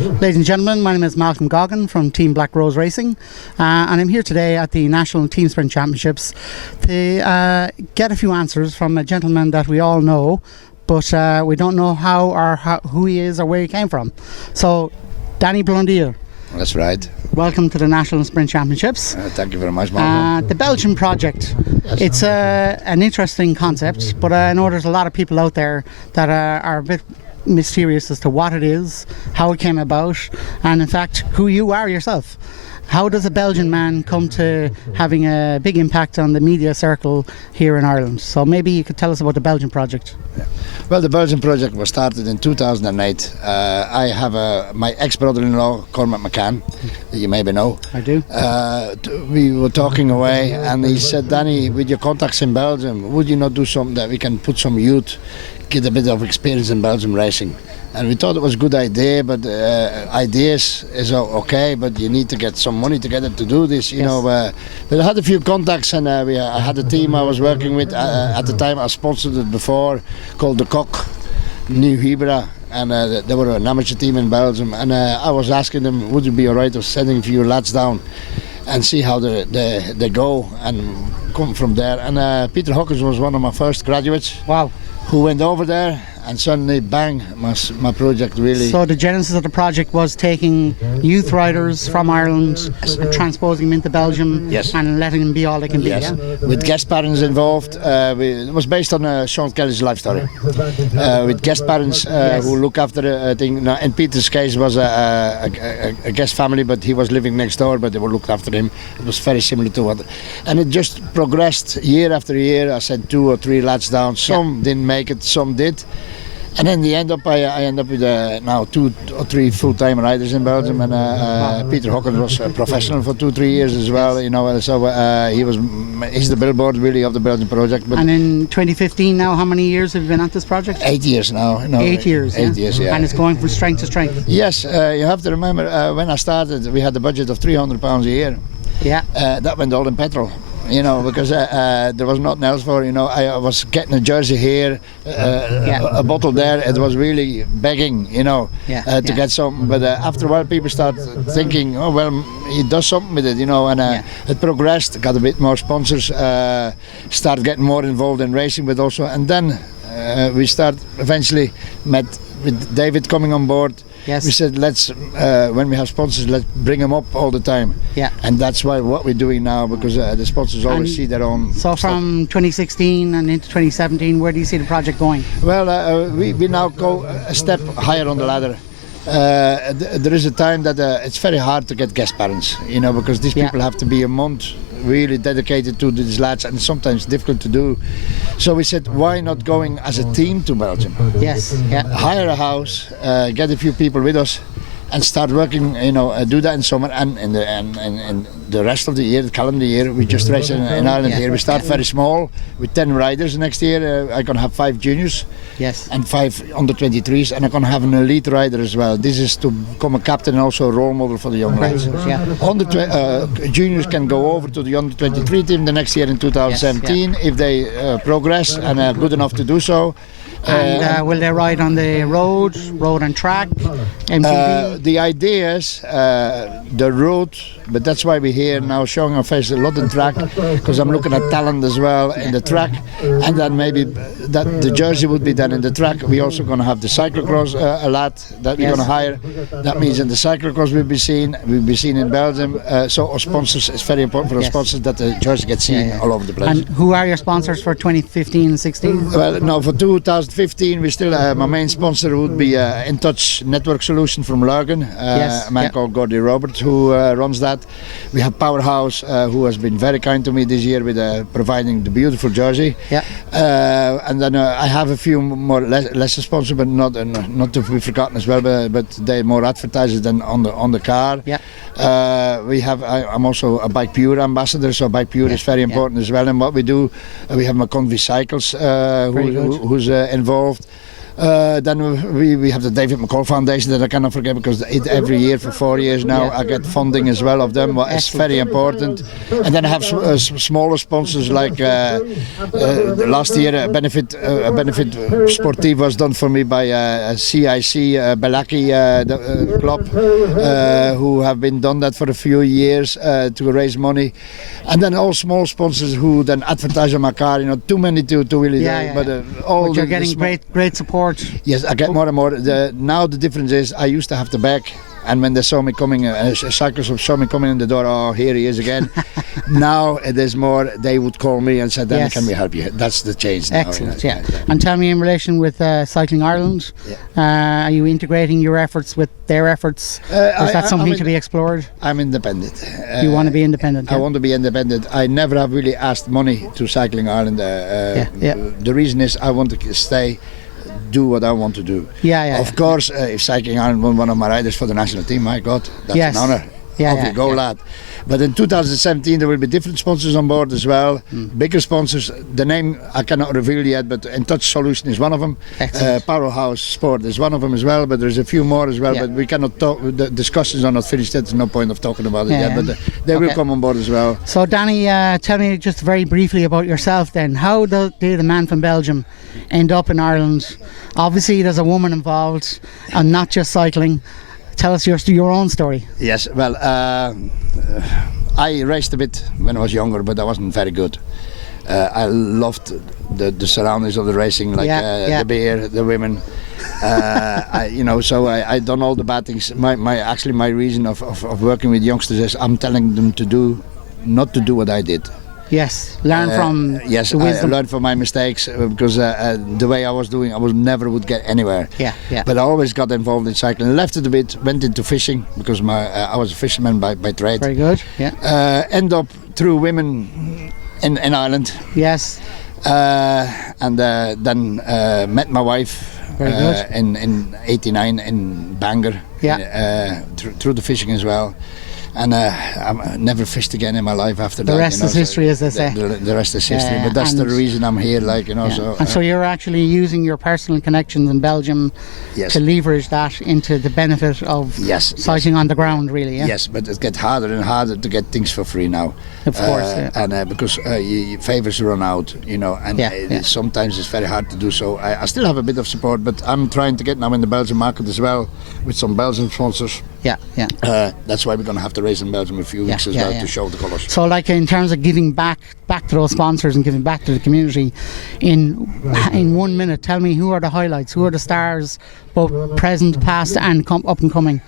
Ladies and gentlemen, my name is Malcolm Goggin from Team Black Rose Racing, and I'm here today at the National Team Sprint Championships to get a few answers from a gentleman that we all know, but we don't know who he is or where he came from. So, Dany Blondeel. That's right. Welcome to the National Sprint Championships. Thank you very much, Malcolm. The Belgian project. Yes. It's an interesting concept, but I know there's a lot of people out there that are a bit mysterious as to what it is, how it came about, and in fact who you are yourself. How does a Belgian man come to having a big impact on the media circle here in Ireland? So maybe you could tell us about the Belgian project. Yeah. Well, the Belgian project was started in 2008. I have my ex-brother-in-law, Cormac McCann, that you maybe know. I do. We were talking away and he said, Dany, with your contacts in Belgium, would you not do something that we can put some youth, get a bit of experience in Belgian racing? And we thought it was a good idea, but ideas is okay, but you need to get some money together to do this, you know. But I had a few contacts, and I had a team I was working with at the time. I sponsored it before, called the Coq, New Hybra, and they were an amateur team in Belgium. And I was asking them, would it be alright of sending a few lads down and see how they go and come from there. And Peter Hawkins was one of my first graduates. Wow. Who went over there, and suddenly, bang, my project really... So the genesis of the project was taking youth riders from Ireland, transposing them into Belgium, yes, and letting them be all they can be. Yes. Yeah? With guest parents involved. It was based on Sean Kelly's life story. With guest parents yes, who look after a thing. Now, in Peter's case was a guest family, but he was living next door, but they were looked after him. It was very similar to what... And it just progressed year after year. I sent 2 or 3 lads down. Some didn't make it, some did. And then I end up with now 2 or 3 full-time riders in Belgium, and wow, Peter Hawkins was a professional for 2 or 3 years as well, you know. So he's the billboard really of the Belgian project. But and in 2015 now, how many years have you been at this project? 8 years now. No, 8 years. 8 years, yeah. And it's going from strength to strength. Yes, you have to remember when I started, we had a budget of £300 a year. Yeah. That went all in petrol. You know, because there was nothing else for, you know, I was getting a jersey here, a bottle there. It was really begging, you know, to get something. But after a while, people start thinking, oh, well, he does something with it, you know, and it progressed, got a bit more sponsors, started getting more involved in racing, but also, and then we eventually met with David coming on board. Yes. We said, let's, when we have sponsors, let's bring them up all the time. Yeah. And that's what we're doing now, because the sponsors always see their own So stuff. From 2016 and into 2017, where do you see the project going? Well, we now go a step higher on the ladder. There is a time that it's very hard to get guest parents, you know, because these people have to be a month really dedicated to these lads, and sometimes difficult to do. So we said, why not going as a team to Belgium? Yes. Yeah. Hire a house, get a few people with us, and start working, you know, do that in summer, and in the rest of the year, the calendar year, we just race in Ireland here. We start very small with 10 riders next year. I'm going to have 5 juniors, yes, and 5 under 23s, and I'm going to have an elite rider as well. This is to become a captain and also a role model for the young lads. Juniors can go over to the under 23 team the next year in 2017 if they progress and are good enough to do so. And will they ride on the road and track? The idea is the road, but that's why we're here now showing our face a lot in track, because I'm looking at talent as well in the track, and then maybe that the jersey would be done in the track. We're also going to have the cyclocross a lad that we're going to hire. That means in the cyclocross we'll be seen in Belgium. So our sponsors, it's very important for our sponsors that the jersey gets seen all over the place. And who are your sponsors for 2015 and 16? Well, no, for 2015 we still my main sponsor would be In Touch Network Solution from Lurgan, a man called Gordy Roberts who runs that. We have Powerhouse who has been very kind to me this year with providing the beautiful jersey. And then I have a few more lesser sponsors, but not to be forgotten as well. But they're more advertisers than on the car. I'm also a Bike Pure ambassador, so Bike Pure is very important as well. And what we do, we have McConvey Cycles who's involved. Then we have the David McCall Foundation that I cannot forget, because every year for 4 years now I get funding as well of them. It's very important. And then I have smaller sponsors like last year a benefit sportive was done for me by CIC Belaki club, who have been done that for a few years to raise money. And then all small sponsors who then advertise on my car, too many to really but all but you're getting great support. Yes, I get more and more. Now the difference is I used to have the bag, and when they saw me coming, cyclists saw me coming in the door, oh, here he is again. Now it is more, they would call me and said, Dany, can we help you? That's the change now. Excellent, yeah. And tell me, in relation with Cycling Ireland, are you integrating your efforts with their efforts? Or is that something to be explored? I'm independent. You want to be independent? I want to be independent. I never have really asked money to Cycling Ireland. The reason is I want to do what I want to do. Of course, if Cycling Ireland won one of my riders for the national team, my God, that's an honour. Off you go, lad. But in 2017 there will be different sponsors on board as well, bigger sponsors. The name I cannot reveal yet, but In Touch Solution is one of them. Powerhouse Sport is one of them as well, but there's a few more as well. But we cannot talk, the discussions are not finished yet. There's no point of talking about it yet, but they will come on board as well. So Dany, tell me just very briefly about yourself then. How did the man from Belgium end up in Ireland? Obviously there's a woman involved and not just cycling. Tell us your own story. Yes, well, I raced a bit when I was younger, but I wasn't very good. I loved the surroundings of the racing, like the beer, the women. So I done all the bad things. My reason of working with youngsters is I'm telling them not to do what I did. Yes, learn from the wisdom. I learned from my mistakes, because the way I was doing, I never would get anywhere. But I always got involved in cycling. Left it a bit, went into fishing, because I was a fisherman by trade. Very good. End up through women in Ireland. Yes. And then met my wife in '89 in Bangor. Through the fishing as well. And I never fished again in my life after that. The rest is history, as they say. The rest is history, but that's the reason I'm here, So you're actually using your personal connections in Belgium to leverage that into the benefit of cycling on the ground, really. Yes, but it gets harder and harder to get things for free now. Of course, and because favours run out, and sometimes it's very hard to do so. I still have a bit of support, but I'm trying to get now in the Belgian market as well with some Belgian sponsors. That's why we're going to have to race in Belgium in a few weeks as well to show the colours. So, like in terms of giving back to those sponsors and giving back to the community, in 1 minute, tell me, who are the highlights? Who are the stars, both present, past, and up and coming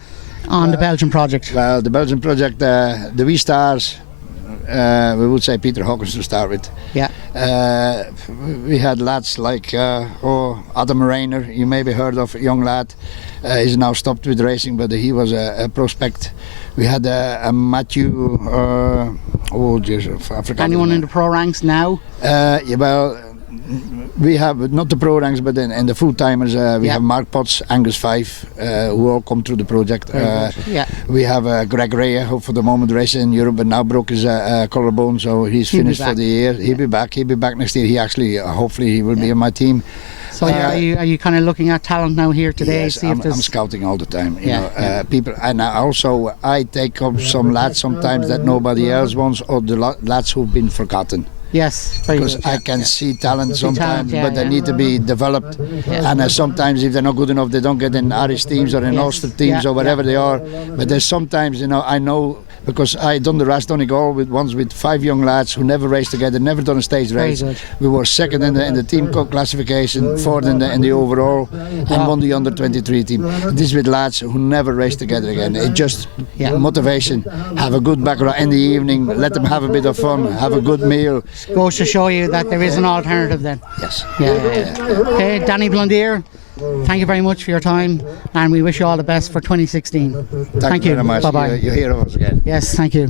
on the Belgian project? Well, the Belgian project, the wee stars. We would say Peter Hawkins to start with. We had lads like Adam Rayner, you maybe heard of, a young lad. He's now stopped with racing, but he was a prospect. We had a Matthew, anyone in the pro ranks now? We have not the pro ranks, but in the full timers we have Mark Potts, Angus Fife, who all come through the project. We have Greg Rea, who for the moment racing in Europe, but now broke his collarbone, so he's finished for the year. He'll be back next year. He actually, hopefully, he will be on my team. So are you kind of looking at talent now here today? Yes, I'm scouting all the time. People, and I take up some lads sometimes that nobody else wants, or the lads who've been forgotten. Yes, because I can see talent sometimes, but they need to be developed. And sometimes if they're not good enough, they don't get in Irish teams or in Ulster teams or wherever they are. But there's sometimes, I know, because I done the Ras Donegal with 5 young lads who never raced together, never done a stage race. We were second in the team classification, 4th in the overall, and won the under 23 team. This with lads who never raced together again. It just motivation. Have a good background in the evening. Let them have a bit of fun. Have a good meal. Goes to show you that there is an alternative then. Yes. Okay, Dany Blondeel, thank you very much for your time, and we wish you all the best for 2016. Thank you very much. Bye-bye. You're here of us again. Yes, thank you.